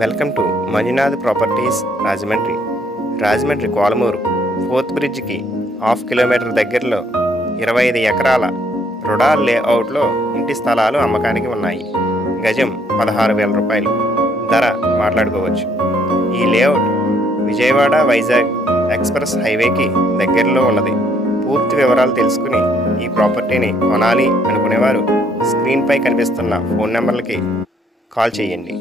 Welcome to Manjunath properties Rajahmundry Kolamuru fourth బ్రిడ్జ్కి half kilometre దగ్గరలో 25 ఎకరాల రుడాల్ లేఅవుట్లో ఇంటి స్థలాలు అమ్మకానికి ఉన్నాయి. గజం 16,000 రూపాయలు. ధర మాట్లాడుకోవచ్చు. ఈ లేఅవుట్ విజయవాడ వైజాగ్ ఎక్స్ప్రెస్ హైవేకి దగ్గరలో ఉన్నది. పూర్తి వివరాలు తెలుసుకుని ఈ ప్రాపర్టీని కొనాలి అనుకునేవారు స్క్రీన్పై కనిపిస్తున్న ఫోన్ నెంబర్లకి కాల్ చేయండి.